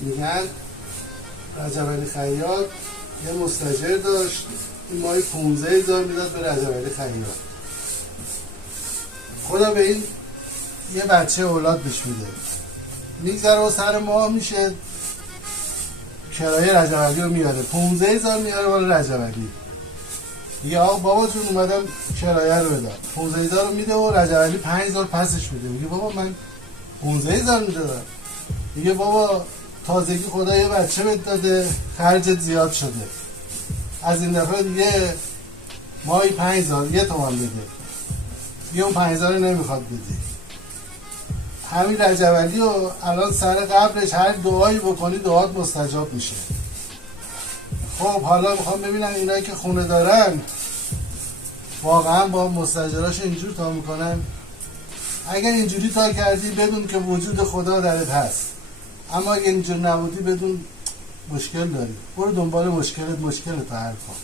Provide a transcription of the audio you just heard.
میگن رجب علی خیاط یه مستاجر داشت، این ماهی 15,000 میداد به رجب علی خیاط. خدا به این یه بچه اولاد بهش میده، میگذره و سر ماه میشه کرایه رجب علی رو میاره، 15,000 میاره بالا رجب علی. میگه آقا بابا جون اومدم کرایه رو بدم، 15,000 رو میده و رجب علی 5,000 پسش میده. میگه بابا من 15,000 میدادم. میگه بابا تازگی خدا یه بچه بهت داده، خرجت زیاد شده، از این دفعه دیگه ماهی 5,000 1 تومن بده. دیگه اون 5,000 رو نمیخواد بدی. همین رجب علی رو الان سر قبرش هر دعایی بکنی دعات مستجاب میشه. خب حالا میخوام ببینم اینایی که خونه دارن واقعا با مستاجراش اینجور تا میکنن. اگر اینجوری تا کردی بدون که وجود خدا درت هست، اما اگر اینجور نبودی بدون مشکل داری، برو دنبال مشکلت تا حل کن.